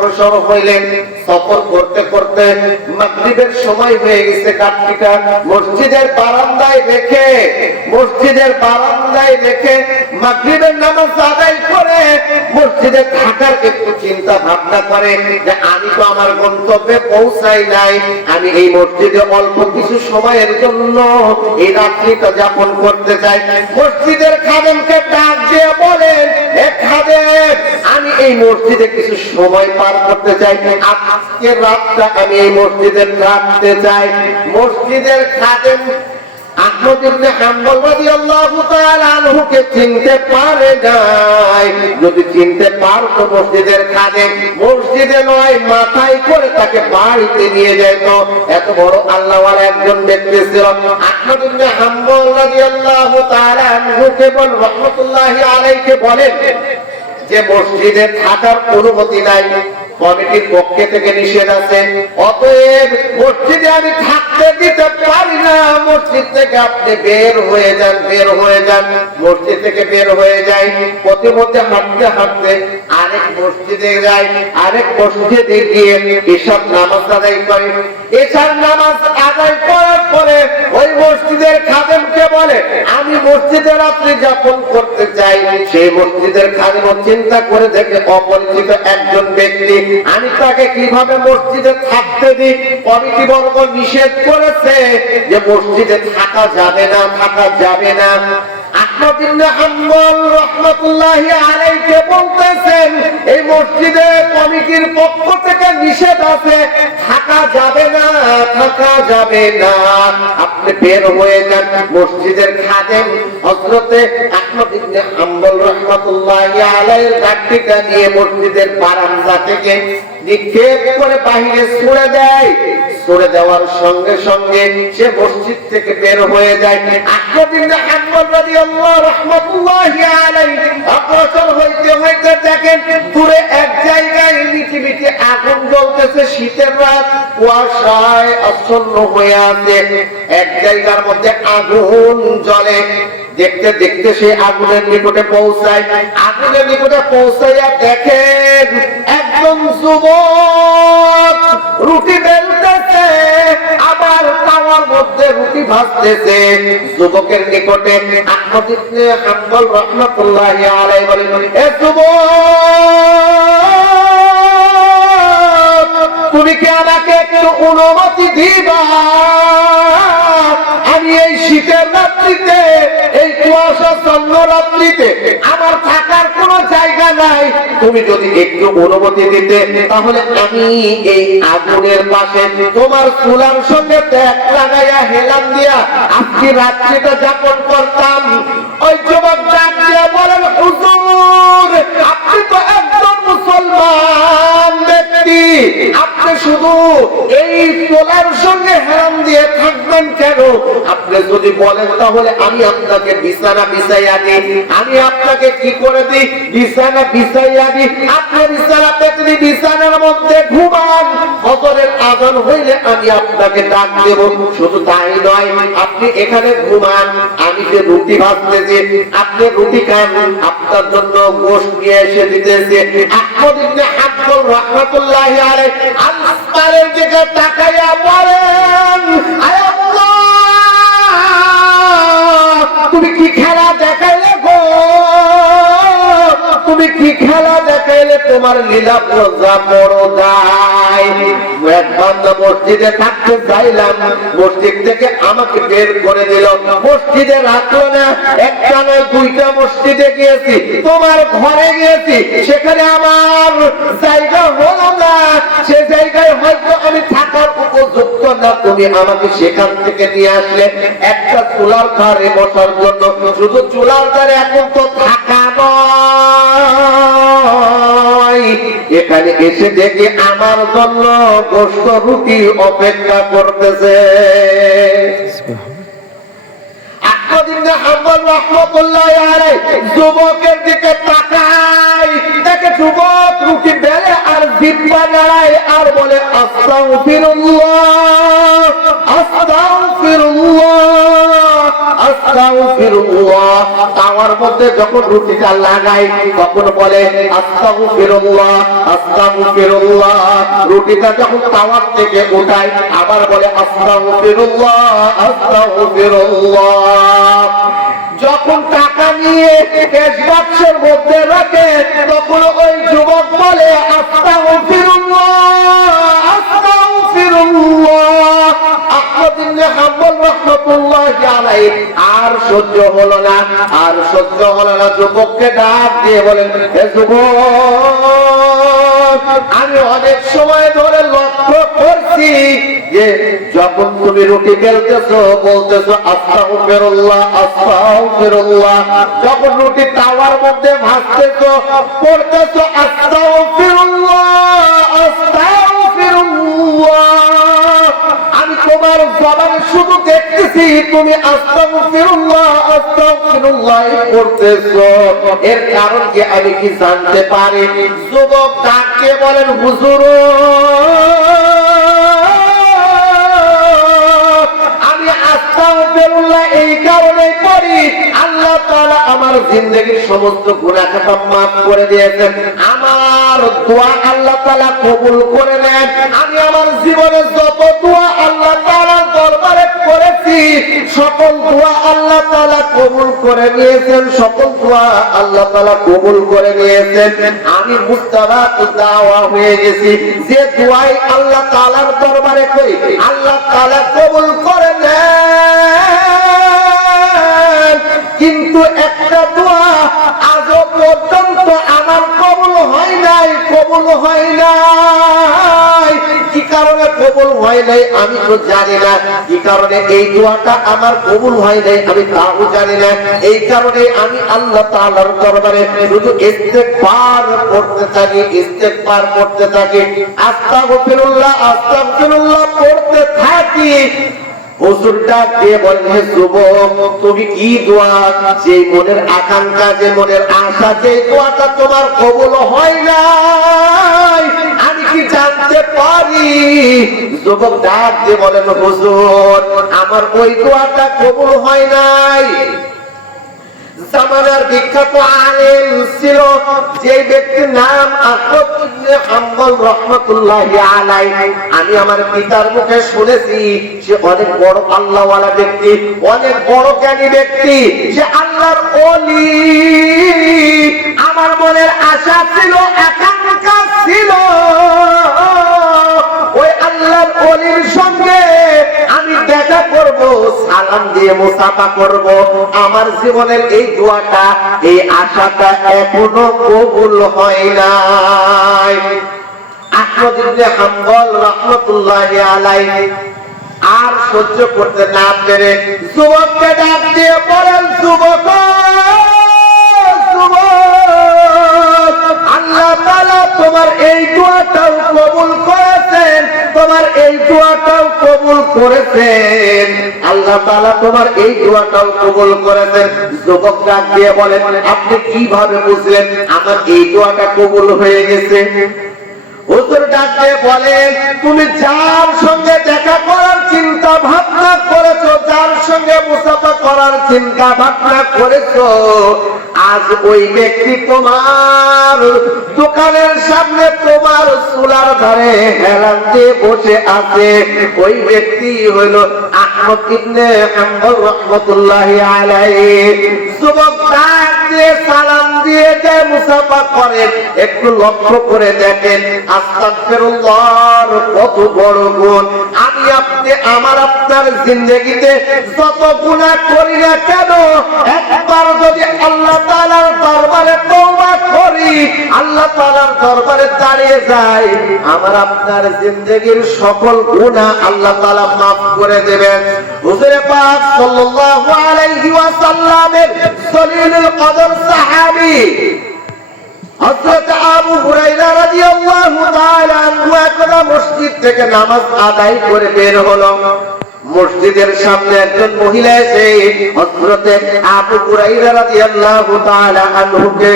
অগ্রসর হইলেন। সফর করতে করতে মাগরিবের সময় হয়ে গেছে। কাঠটিটা মসজিদের বারান্দায় রেখে মাগরিবের নামাজ আদায় করে মসজিদে থাকার একটু চিন্তা ভাবনা করে যে আমি তো আমার গন্তব্যে পৌঁছাই নাই, আমি এই মসজিদে অল্প কিছু সময়ের জন্য এই রাত্রিটা যাপন করতে চাই। মসজিদের খাদেমকে ডাক দিয়ে বলেন, হে খাদেম, আমি এই মসজিদে কিছু সময় পার করতে চাই, আজকের রাতটা আমি এই মসজিদে রাখতে চাই। মসজিদের খাদেম আহমদ ইবনে হাম্বল রাদিয়াল্লাহু তাআলা আনহুকে চিনতে পারে নাই। যদি চিনতে পারতো মসজিদের খাদেম মসজিদে নয় মাথায় করে তাকে বাড়িতে নিয়ে যেত। এত বড় আল্লাহওয়ালা একজন ব্যক্তি ছিল। আহমদ ইবনে হাম্বল রাদিয়াল্লাহু তাআলা আনহুকে বল রাহমাতুল্লাহি আলাইহি বলেন যে মসজিদে থাকার অনুমতি নাই, কমিটির পক্ষে থেকে নিষেধ আছে, অতএব মসজিদে আমি থাকতে দিতে পারি না, মসজিদ থেকে আপনি বের হয়ে যান। মসজিদ থেকে বের হয়ে যাই। পথে হাঁটতে হাঁটতে আরেক মসজিদে যাই। আরেক মসজিদে গিয়ে এসব নামাজ আদায় করে। এসব নামাজ আদায় করার পরে ওই মসজিদের খাদেমকে বলে, আমি মসজিদে রাত্রি যাপন করতে চাই। সেই মসজিদের খাদেম চিন্তা করে দেখে অপরিচিত একজন ব্যক্তি, আমি তাকে কিভাবে মসজিদে থাকতে দিই? কমিটি বর্গ নিষেধ করেছে যে মসজিদে থাকা যাবে না। আহমদ ইবনে হাম্বল রাহমাতুল্লাহি আলাইহি বলতেছেন, এই মসজিদে কমিটির পক্ষ থেকে নিষেধ আছে, থাকা যাবে না, আপনি বের হয়ে যান। মসজিদের খাদেম হযরতে আহমদ ইবনে হাম্বল রাহমাতুল্লাহি আলাইহির লাঠিটা নিয়ে মসজিদের বারান্দা থেকে নিক্ষেপ করে বাহিরে ছুড়ে দেয়। ছুড়ে দেওয়ার সঙ্গে সঙ্গে সে মসজিদ থেকে বের হয়ে যায়। আহমদ ইবনে হাম্বল রাহমাতুল্লাহি আলাইহি অগ্রসর হইতে দেখেন দূরে এক জায়গায় মিটি আগুন জ্বলতেছে। শীতের রাত, কুয়াশায় আচ্ছন্ন হয়ে আছে। এক জায়গার মধ্যে আগুন জ্বলে। দেখতে দেখতে সে আগুনের নিকটে পৌঁছায়। আগুনের নিকটে পৌঁছাইয়া দেখেন একজন যুবক রুটি বেলতেছে, আবার তাওয়ার মধ্যে রুটি ভাজতেছে। যুবকের নিকটে আহমদ ইবনে হাম্বল রাহমাতুল্লাহি আলাইহি বলেন, এ যুবক, তুমি কি আমাকে একটু অনুমতি দিবা? আমি এই শীতের রাত্রিতে, এই কুয়াশাচ্ছন্ন রাত্রিতে আমার থাকার কোনো জায়গা নাই, তুমি যদি একটু অনুমতি দিতে তাহলে আমি এই আগুনের পাশে তোমার চুলার সঙ্গে ট্যাগ লাগাইয়া হেলাম দিয়া আজকে রাত্রিটা যাপন করতাম। ওই যুবক ডাক দিয়া বলেন, হুজুর, আপনি তো একজন মুসলমান ব্যক্তি, আপনি শুধু এই চুলার সঙ্গে হেলাম দিয়ে থাকবেন কেন? আপনি যদি বলেন তাহলে আমি আপনাকে বিছানা বিছাইয়া দিই। আমি আপনাকে কি করে দিই? বিছানা বিছাইয়া দিই। আপনি বিছানা পেতে বিছানার মধ্যে ঘুমান। ফজরের আযান হইলে আমি আপনাকে ডাক দেব। শুধু তাই নয়, আপনি এখানে ঘুমান, আমি যে রুটি ভাজতেছি আপনি রুটি খান, আপনার জন্য গোশত নিয়ে এসে দিতেছি। আহমদ ইবনে হাম্বল রাহমাতুল্লাহি আলাইহি আসমানের দিকে তাকাইয়া বলেন, আয় আল্লাহ, তুমি কি খেলা দেখাইলে গো? তুমি কি খেলা দেখাইলে? তোমার লীলা প্রজা বড় যায়। একবার মসজিদে থাকতে চাইলাম, মসজিদ থেকে আমাকে বের করে দিল। মসজিদে রাখলো না। একটা নয়, দুইটা মসজিদে গিয়েছি, তোমার ঘরে গিয়েছি, সেখানে আমার জায়গা হলো না। সে জায়গায় হয়তো আমি থাকার উপযুক্ত না, তুমি আমাকে সেখান থেকে নিয়ে আসলে একটা চুলার ধারে বসার জন্য। শুধু চুলার ধারে এখন তো থাকা নয়, এখানে এসে দেখে আমার জন্য গোশত রুটি অপেক্ষা করতেছে। আহমদ ইবনে হাম্বল রাহমাতুল্লাহি আলাইহি যুবকের দিকে তাকায়, দেখে যুবক রুটি বেলে আর জিহ্বা নাড়ায় আর বলে, আস্তাগফিরুল্লাহ, আস্তাগফিরুল্লাহ, আস্তাগফিরুল্লাহ। তাওয়ার মধ্যে যখন রুটিটা লাগাই তখন বলে আস্তাগফিরুল্লাহ আস্তাগফিরুল্লাহ। রুটিটা যখন তাওয়ার থেকে উঠাই আবার বলে আস্তাগফিরুল্লাহ আস্তাগফিরুল্লাহ। যখন টাকা নিয়ে ক্যাশ বাক্সের মধ্যে রাখে তখন ওই যুবক বলে আস্তাগফিরুল্লাহ আস্তাগফিরুল্লাহ। আহমদ ইবনে হাম্বল রাহমাতুল্লাহি আলাইহি আর সহ্য হলো না, আর সহ্য হলো না। যুবককে ডাক দিয়ে বলেন, হে যুবক, আমি অনেক সময় ধরে লক্ষ্য করছি যে যখন তুমি রুটি বেলতেছো বলতেছো আস্তাগফিরুল্লাহ আস্তাগফিরুল্লাহ, যখন রুটি তাওয়ার মধ্যে ভাজতেছো পড়তেছো আস্তাগফিরুল্লাহ আস্তাগফিরুল্লাহ। আমি তোমার জবানে শুধু দেখতেছি তুমি আস্তাগফিরুল্লাহ আস্তাগফিরুল্লাহ পড়তেছো, এর কারণ কি আমি কি জানতে পারি? যুবক ডাকতে বলেন, হুজুর আমি আস্তাগফিরুল্লাহ এই কারণে পড়ি, আল্লাহ তাআলা আমার জিন্দেগীর সমস্ত গুনাহ খাতা মাফ করে দিয়েছেন, আমার দোয়া আল্লাহ তাআলা কবুল করে নেন। আমি আমার জীবনে যত দোয়া আল্লাহ তাআলার দরবারে করেছি সকল দোয়া আল্লাহ তাআলা কবুল করে নিয়েছেন, সকল দোয়া আল্লাহ তাআলা কবুল করে নিয়েছেন। আমি মুস্তাজাব দাওয়া হয়ে গেছি, যে দোয়াই আল্লাহ তাআলার দরবারে করি আল্লাহ তাআলা কবুল করে নেন। কিন্তু একটা দোয়া আজও পর্যন্ত আমার কবুল হয় নাই, কবুল হয় নাই। কি কারণে কবুল হয় নাই আমি তো জানি না, কি কারণে এই দোয়াটা আমার কবুল হয় নাই আমি তাও জানি না। এই কারণে আমি আল্লাহ তাআলার দরবারে শুধু ইস্তেগফার করতে থাকি, ইস্তেগফার করতে থাকি, আস্তাগফিরুল্লাহ আস্তাগফিরুল্লাহ করতে থাকি। হুজুরটা দিয়ে বলেন, হে যুবক, তুমি কি দোয়া, যে মনের আকাঙ্ক্ষা, যে মনের আশা, যে দোয়াটা তোমার কবুল হয় নাই আমি কি জানতে পারি? যুবক ডাক দিয়ে বলেন, হুজুর আমার ওই দোয়াটা কবুল হয় নাই। জামানার বিখ্যাত আলেম ছিল যে ব্যক্তির নাম আহমদ ইবনে হাম্বল রাহমাতুল্লাহি আলাইহি। আমি আমার পিতার মুখে শুনেছি সে অনেক বড় আল্লাহওয়ালা ব্যক্তি, অনেক বড় জ্ঞানী ব্যক্তি, সে আল্লাহর ওলি। আমার মনের আশা ছিল, আকাঙ্ক্ষা ছিল ওই আল্লাহর ওলির সঙ্গে আমি দেখা করব, সালাম দিয়ে মুসাফা করব। আমার জীবনের এই দোয়াটা, এই আশাটা এখনো কবুল হয় নাই। আহমদ ইবনে হাম্বল রাহমাতুল্লাহি আলাইহি আর সহ্য করতে না পেরে যুবককে ডাক দিয়ে বলেন, যুবক আল্লাহ তাআলা তোমার এই দোয়াটাও কবুল করেছেন, তোমার এই দোয়াটাও কবুল করেছেন, আল্লাহ তাআলা তোমার এই দোয়াটাও কবুল করেছেন। যুবক ডাক দিয়ে বলেন, আপনি কিভাবে বুঝলেন আমার এই দোয়াটা কবুল হয়ে গেছে? হুজুর ডাক দিয়ে বলেন, তুমি যার সঙ্গে দেখা করার চিন্তা ভাবনা করেছো, যার সঙ্গে মুসাফা করার চিন্তা ভাবনা করেছো, আজ ওই ব্যক্তি তোমার দোকানের সামনে তোমার চুলার ধারে হেলান দিয়ে বসে আছে। ওই ব্যক্তি হইল আহমদ ইবনে হাম্বল রাহমাতুল্লাহি আলাইহি। যুবক ডাক দিয়ে সালাম দিয়ে যে মুসাফা করেন, একটু লক্ষ্য করে দেখেন আস্তাগফিরুল্লাহর কত বড় গুণ। আমি আপনি আমার আপনার জিন্দেগিতে যত গুনাহ করি না কেন, একবার যদি আল্লাহ তাআলার দরবারে তওবা করি, আল্লাহ তাআলার দরবারে দাঁড়িয়ে যাই, আমার আপনার জিন্দেগির সকল গুনাহ আল্লাহ তাআলা maaf করে দেবেন। হুজুর পাক সাল্লাল্লাহু আলাইহি ওয়াসাল্লামের জলিলুল কদর সাহাবী হযরত আবু হুরায়রা রাদিয়াল্লাহু তাআলা আনহু একদা মসজিদ থেকে নামাজ আদায় করে বের হলো। মসজিদের সামনে একজন মহিলা এসে হযরত আবু হুরায়রা রাদিয়াল্লাহু তাআলা আনহুকে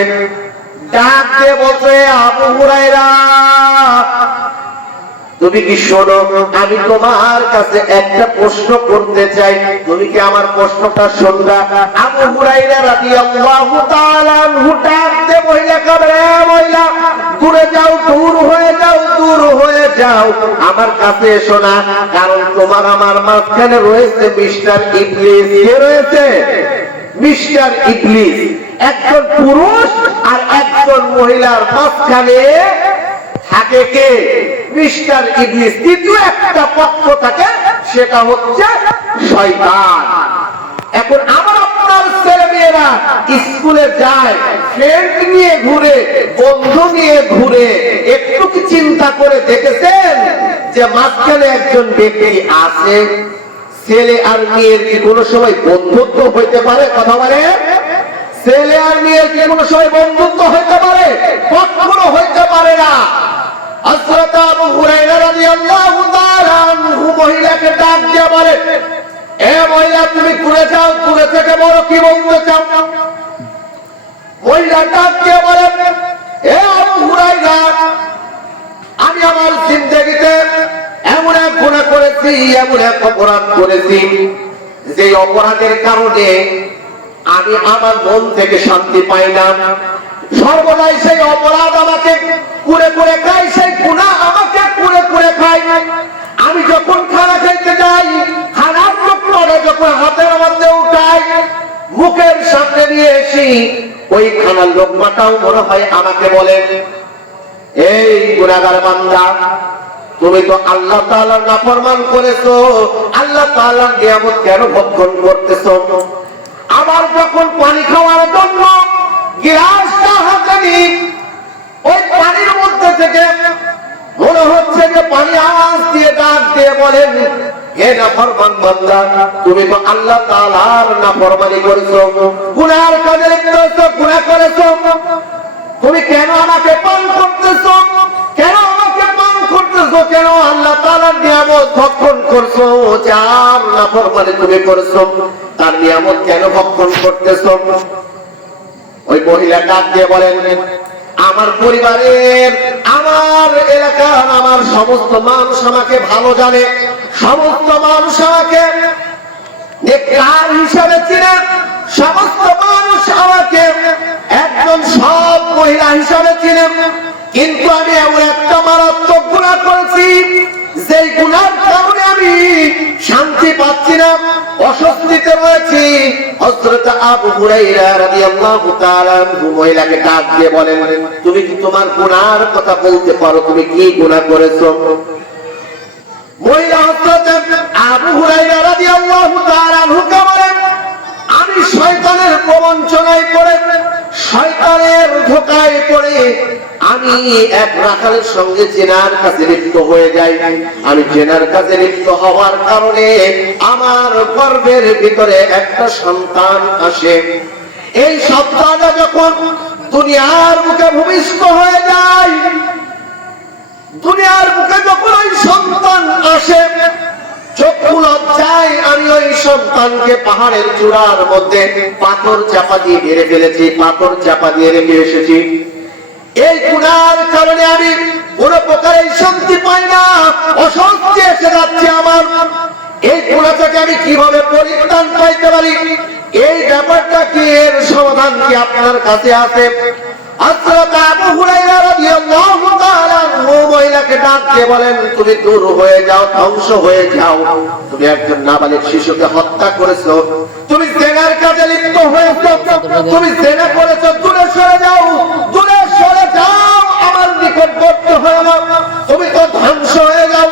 ডাক দিয়ে বলছে, আবু হুরায়রা তুমি কি শোনো, আমি তোমার কাছে একটা প্রশ্ন করতে চাই, তুমি কি আমার প্রশ্নটা শুনবা? আবু হুরায়রা রাদিয়াল্লাহু তাআলা আনহু ডাকতে মহিলা কাবরে, মহিলা দূরে যাও, দূর হয়ে যাও, দূর হয়ে যাও, আমার কাছে এসো না, কারণ তোমার আমার মাঝখানে রয়েছে মিস্টার ইবলিস। কে রয়েছে? মিস্টার ইবলিস। একজন পুরুষ আর একজন মহিলার মাঝখানে থাকে কে? মিস্টার ইবলিস। তৃতীয় একটা পক্ষ থাকে, সেটা হচ্ছে শয়তান। এখন আমার আপনার ছেলে মেয়েরা স্কুলে যায়, ফ্রেন্ড নিয়ে ঘুরে, বন্ধু নিয়ে ঘুরে, একটু কি চিন্তা করে দেখেছেন যে মাঝখানে একজন ব্যক্তি আছে? ছেলে আর মেয়ের কি কোনো সময় বন্ধুত্ব হইতে পারে? কথা বলে। ছেলে আর মেয়ের কি কোনো সময় বন্ধুত্ব হইতে পারে? কখনো হইতে পারে না। হযরত আবু হুরায়রা রাদিয়াল্লাহু তাআলা আনহু মহিলাকে ডাক দিয়ে বলে, এ মহিলা, তুমি ঘুরে যাও, ঘুরে থেকে বড় কি বলতে চাও? মহিলা ডাক দিয়ে বলে, এ আবু হুরায়রা, আমি আমার জিন্দেগিতে এমন এক গুনাহ করেছি, এমন এক অপরাধ করেছি, যে অপরাধের কারণে আমি আমার মন থেকে শান্তি পাই না। সর্বদাই সেই অপরাধ আমাকে কুরে কুরে খাই, সেই গুনাহ আমাকে কুরে কুরে খাই। আমি যখন খানা খাইতে যাই, খানার টুকরোটা যখন হাতের মধ্যে উঠাই, মুখের সামনে নিয়ে এসি, ওই খানার লোকমাটাও মনে হয় আমাকে বলেন, এই গুনাহগার বান্দা, তুমি তো আল্লাহ তাআলার নাফরমান করেছো, আল্লাহ তাআলার নিয়ামত কেন ভক্ষণ করতেছো? আবার যখন পানি খাওয়ার জন্য গ্লাসটা হাতে নিই, ওই পানির মধ্যে থেকে মনে হচ্ছে যে পানি আওয়াজ দিয়ে ডাক দিয়ে বলেন, হে নাফরমান বান্দা, তুমি তো আল্লাহ তাআলার নাফরমানি করেছো, গুনাহের কাজে লিপ্ত হয়েছো, গুনাহ করেছো, তুমি কেন আমাকে পান করতেছো? কেন আমাকে পান করতেছো? কেন আল্লাহ তাআলার নিয়ামত ভক্ষণ করছো? যার নাফরমানি তুমি করেছো, তার নিয়ামত কেন ভক্ষণ করতেছো? ওই মহিলা ডাক দিয়ে বলেন, আমার পরিবারের, আমার এলাকার, আমার সমস্ত মানুষ আমাকে ভালো জানে, সমস্ত মানুষ আমাকে নেককার হিসাবে চিনে, সমস্ত মানুষ আমাকে একজন সৎ মহিলা হিসাবে চিনে, কিন্তু আমি এমন একটা মারাত্মক গুনাহ করেছি, যেই গুনার কারণে আমি শান্তি পাচ্ছি না, অস্বস্তিতে রয়েছি। হযরত আবু হুরায়রা রাদিয়াল্লাহু তাআলা আনহু মহিলাকে ডাক দিয়ে বলেন, তুমি কি তোমার গুনার কথা বলতে পারো? তুমি কি গুনাহ করেছো? মহিলা হযরত আবু হুরায়রা রাদিয়াল্লাহু তাআলা আনহুকে বলেন, আমি শয়তানের প্রবঞ্চনায় পড়ে, শয়তানের ধোঁকায় পড়ে আমি এক রাখালের সঙ্গে জেনার কাছে লিপ্ত হয়ে যাই। আমি জেনার কাছে লিপ্ত হওয়ার কারণে আমার গর্ভের ভিতরে একটা সন্তান আসে। এই সন্তানটা যখন দুনিয়ার বুকে ভূমিষ্ঠ হয়ে যায়, দুনিয়ার বুকে যখন ওই সন্তান আসে, চক্ষু লজ্জায় আমি ওই সন্তানকে পাহাড়ের চূড়ার মধ্যে পাথর চাপা দিয়ে মেরে ফেলেছি, পাথর চাপা দিয়ে রেখে এসেছি। এই গুনার কারণে আমি কোনো প্রকারের শান্তি পাই না, অশান্তি এসে যাচ্ছে আমার। এই গুনাহ থেকে আমি কিভাবে পরিত্রাণ পাইতে পারি? এই ব্যাপারটা কি, এর সমাধান কি আপনার কাছে আছে? হযরত আবু হুরায়রা রাদিয়াল্লাহু তাআলা আনহু মহিলাকে ডাক দিয়ে বলেন, তুমি দূর হয়ে যাও, ধ্বংস হয়ে যাও। তুমি একজন নাবালিগ শিশুকে হত্যা করেছো, তুমি জেনার কাজে লিপ্ত হয়েছো, তুমি জেনা করেছো, দূরে সরে যাও, দূরে সরে যাও, আমার নিকটবর্তী হয়ে যাও, তুমি তো ধ্বংস হয়ে যাও।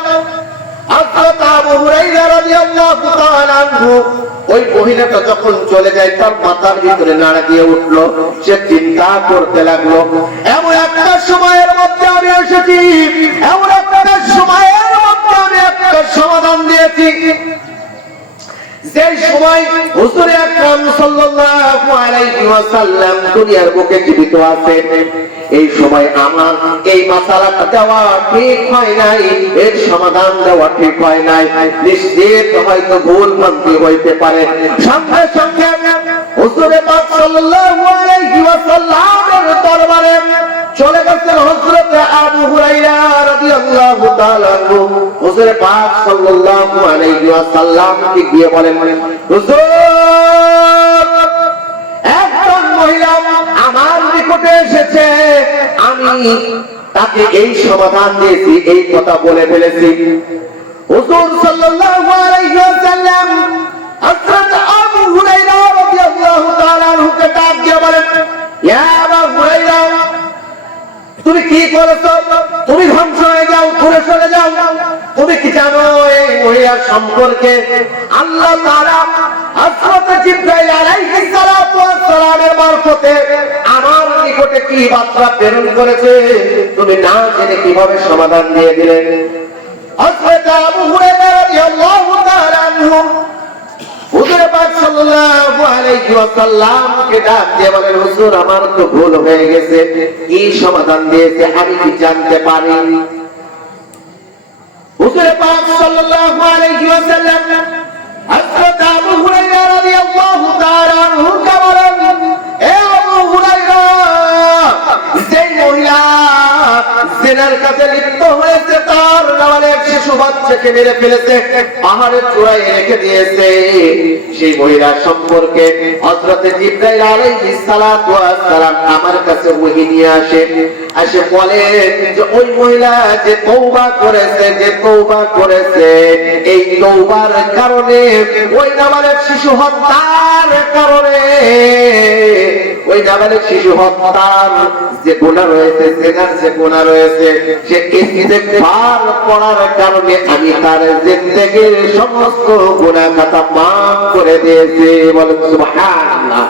হযরত আবু হুরায়রা রাদিয়াল্লাহু তাআলা আনহু ওই মহিলাটা যখন চলে যায়, তার মাথার ভিতরে নাড়া দিয়ে উঠলো, সে চিন্তা করতে লাগলো, এমন একটা সময়ের মধ্যে আমি এসেছি, এমন একটা সময়ের মধ্যে আমি একটা সমাধান দিয়েছি, যে সময় হুজুর আকরাম সাল্লাল্লাহু আলাইহি ওয়াসাল্লাম দুনিয়ার বুকে জীবিত আছেন। এই সময় আমার এই মাসালাটা দেওয়া ঠিক হয় নাই, এর সমাধান দেওয়া ঠিক হয় নাই, নিশ্চিত হয়তো ভুল ভ্রান্তি হইতে পারে। সঙ্গে সঙ্গে হুজুর পাক সাল্লাল্লাহু আলাইহি ওয়াসাল্লামের দরবারে চলে গেছেন হযরত আবু হুরায়রা রাদিয়াল্লাহু তাআলা আনহু হুজুর পাক সাল্লাল্লাহু আলাইহি ওয়াসাল্লামকে গিয়ে বলেন, হুজুর একজন মহিলা আমার নিকটে এসেছে, আমি তাকে এই সমাধান দিয়েছি, এই কথা বলে ফেলেছি। হুজুর সাল্লাল্লাহু আলাইহি ওয়াসাল্লাম হযরত আবু হুরায়রা রাদিয়াল্লাহু তাআলা আনহুকে ডাক দিয়ে বলেন, ইয়া আবু হুরায়রা, তুমি কি করেছো? তুমি ধ্বংস হয়ে যাও, দূরে সরে যাও। তুমি কি জানো এই মহিলার সম্পর্কে আল্লাহ তাআলা হযরত জিবরাইল আলাইহিস সালাতু ওয়াস সালামের মারফতে আমার নিকটে কি বার্তা প্রেরণ করেছে? তুমি না জেনে কিভাবে সমাধান দিয়ে দিলেন? হযরত আবু হুরায়রা রাদিয়াল্লাহু তাআলা আনহু হুজুর পাক সাল্লাল্লাহু আলাইহি ওয়াসাল্লামকে ডাক দিয়ে বলেন, হুজুর আমার তো ভুল হয়ে গেছে, কি সমাধান দিয়েছে আমি কি জানতে পারি? হুজুর পাক সাল্লাল্লাহু আলাইহি ওয়াসাল্লাম হযরত আবু হুরায়রা রাদিয়াল্লাহু তাআলা আনহুকে বলেন, এ আবু হুরায়রা, যেই মহিলা জিনার কাছে লিপ্ত হয়েছে, তার নাবালেগ শিশু বাচ্চাকে মেরে ফেলেছে, পাহাড়ের চূড়ায় রেখে দিয়েছে, সেই মহিলা সম্পর্কে হযরত জিবরাইল আলাইহিস সালাতু ওয়াস সালাম আমার কাছে ওহী নিয়ে আসে বলে যে ওই মহিলা যে তওবা করেছে, এই তওবার কারণে, ওই নাবালেগ শিশু হত্যার কারণে, ওই নাবালেগ শিশু হত্যার যে গুনাহ রয়েছে, জিনার যে গুনাহ রয়েছে, সে ইস্তেগফার করার কারণে আমি তার জিন্দেগীর সমস্ত গুনাহ খাতা মাফ করে দিয়েছি। বলেন সুবহানাল্লাহ।